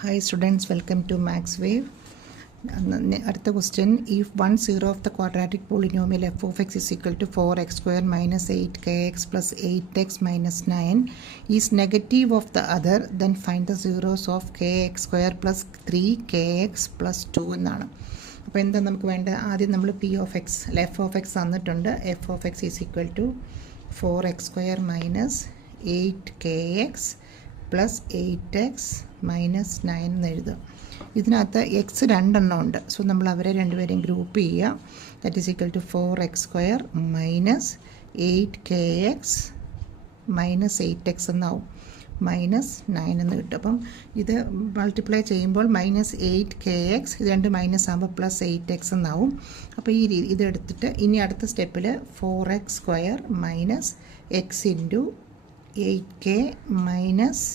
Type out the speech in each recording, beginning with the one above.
Hi students, welcome to MaxWave. അടുത്ത question, if 1 0 of the quadratic polynomial f of x is equal to 4x square minus 8kx plus 8x minus 9 is negative of the other, then find the zeros of kx square plus 3kx plus 2 എന്നാണ്. അപ്പോൾ എന്താ നമുക്ക് വേണ്ട? ആദ്യം നമ്മൾ p of x അല്ല f of x തന്നിട്ടുണ്ട്. f of x is equal to 4x square minus 8kx plus 8x minus 9 എന്ന് എഴുതുക. ഇതിനകത്ത് എക്സ് രണ്ടെണ്ണം ഉണ്ട്. സോ നമ്മൾ അവരെ രണ്ടുപേരെയും ഗ്രൂപ്പ് ചെയ്യുക. That is equal to 4x square minus 8kx minus 8x എന്നാവും. മൈനസ് 9 എന്ന് കിട്ടും. അപ്പം ഇത് മൾട്ടിപ്ലൈ ചെയ്യുമ്പോൾ മൈനസ് 8kx ഇത് രണ്ട് മൈനസ് ആകുമ്പോൾ പ്ലസ് 8x എന്നാവും. അപ്പോൾ ഈ രീതി ഇതെടുത്തിട്ട് ഇനി അടുത്ത സ്റ്റെപ്പിൽ 4x square minus X into 8k minus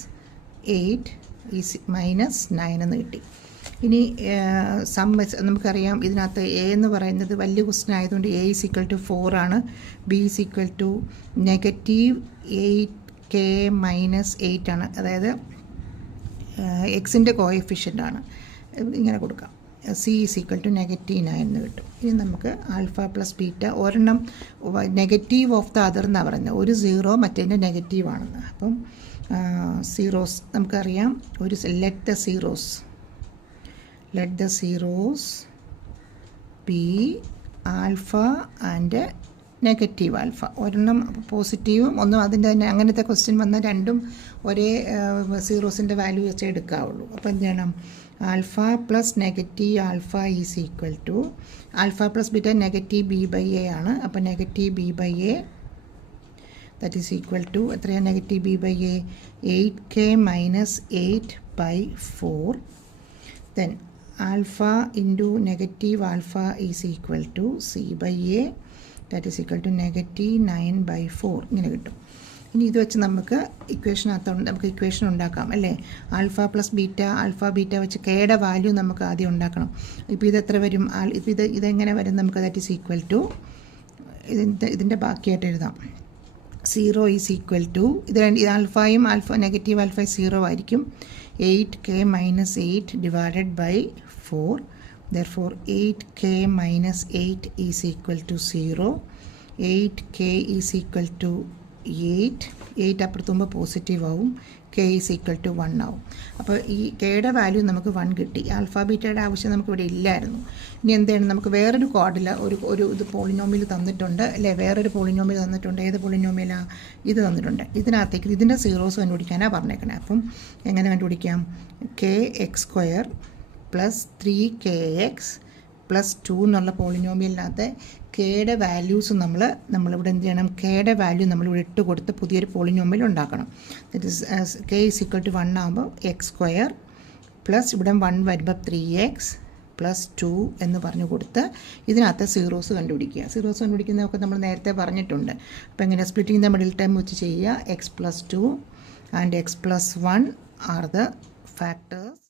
8 is minus 9 എന്ന് കിട്ടി. ഇനി നമുക്കറിയാം ഇതിനകത്ത് എ എന്ന് പറയുന്നത് വലിയ ക്വസ്റ്റ്യൻ ആയതുകൊണ്ട് എ ഈസ് ഈക്വൽ ടു 4 ആണ്. B is equal to negative 8k minus 8 ആണ്. അതായത് എക്സിൻ്റെ കോഎഫിഷ്യൻ്റ് ആണ്. ഇങ്ങനെ കൊടുക്കാം. C is equal to negative 9 എന്ന് കിട്ടും. ഇനി നമുക്ക് ആൽഫ പ്ലസ് ബീറ്റ ഒരെണ്ണം നെഗറ്റീവ് ഓഫ് ദ അതർ എന്നാണ് പറയുന്നത്. ഒരു സീറോ മറ്റേതിൻ്റെ നെഗറ്റീവ് ആണെന്ന്. അപ്പം സീറോസ് നമുക്കറിയാം. ഒരു let the zeros B alpha and negative alpha. ഒരെണ്ണം പോസിറ്റീവും ഒന്നും അതിൻ്റെ തന്നെ അങ്ങനത്തെ ക്വസ്റ്റ്യൻ വന്നാൽ രണ്ടും ഒരേ സീറോസിൻ്റെ വാല്യൂ വെച്ചേ എടുക്കാവുള്ളൂ. അപ്പോൾ എന്ത് ചെയ്യണം? Alpha plus negative alpha is equal to alpha plus beta negative b by a ആണ്. അപ്പോൾ negative b by a that is equal to എത്രയാണ്? Negative b by a 8k minus 8/4. Then alpha into negative alpha is equal to c by a that is equal to negative 9/4 ഇങ്ങനെ കിട്ടും. ഇനി ഇത് വെച്ച് നമുക്ക് equation ഉണ്ടാക്കാം അല്ലേ? Alpha plus beta alpha beta വെച്ച് കെയുടെ വാല്യൂ നമുക്ക് ആദ്യം ഉണ്ടാക്കണം. ഇപ്പോൾ ഇതെത്ര വരും? ഇതെങ്ങനെ വരും നമുക്ക്? ദാറ്റ് ഈസ് ഈക്വൽ ടു ഇതിൻ്റെ ബാക്കിയായിട്ട് എഴുതാം. 0 ഈസ് ഈക്വൽ ടു ഇത് ആൽഫയും നെഗറ്റീവ് ആൽഫ 0 ആയിരിക്കും. 8k minus 8 divided by 4. Therefore 8k minus 8 is equal to 0. 8k is equal to 8 അപ്പുറത്തുമ്പോൾ positive ആവും. k is equal to 1 ആവും. അപ്പോൾ ഈ കെയുടെ വാല്യൂ നമുക്ക് 1 കിട്ടി. ആൽഫ ബീറ്റയുടെ ആവശ്യം നമുക്ക് ഇവിടെ ഇല്ലായിരുന്നു. ഇനി എന്താണ്? നമുക്ക് വേറൊരു കോഡിൽ ഒരു ഇത് പോളിനോമിയൽ തന്നിട്ടുണ്ട് അല്ലേ? വേറൊരു പോളിനോമിയൽ തന്നിട്ടുണ്ട്. ഏത് പോളിനോമിയലാണ്? ഇത് തന്നിട്ടുണ്ട്. ഇതിനകത്തേക്ക് ഇതിൻ്റെ സീറോസ് കണ്ടുപിടിക്കാനാണ് പറഞ്ഞേക്കണേ. അപ്പം എങ്ങനെ കണ്ടുപിടിക്കാം? kx square plus 3kx plus 2 എന്നുള്ള പോളിനോമിയലിനകത്ത് കെയുടെ വാല്യൂസ് നമ്മളിവിടെ എന്ത് ചെയ്യണം? കെയുടെ വാല്യൂ നമ്മളിവിടെ ഇട്ട് കൊടുത്ത് പുതിയൊരു പോളിനോമിയൽ ഉണ്ടാക്കണം. That is K is equal to 1 ആകുമ്പോൾ എക്സ് സ്ക്വയർ പ്ലസ് ഇവിടെ 1 വരുമ്പോൾ 3x പ്ലസ് 2 എന്ന് പറഞ്ഞു കൊടുത്ത് ഇതിനകത്ത് സീറോസ് കണ്ടുപിടിക്കുക. സീറോസ് കണ്ടുപിടിക്കുന്നതൊക്കെ നമ്മൾ നേരത്തെ പറഞ്ഞിട്ടുണ്ട്. അപ്പോൾ എങ്ങനെ? സ്പ്ലിറ്റിംഗ് ദ മിഡിൽ ടൈം വെച്ച് ചെയ്യുക. x plus 2 and x plus 1 are the factors.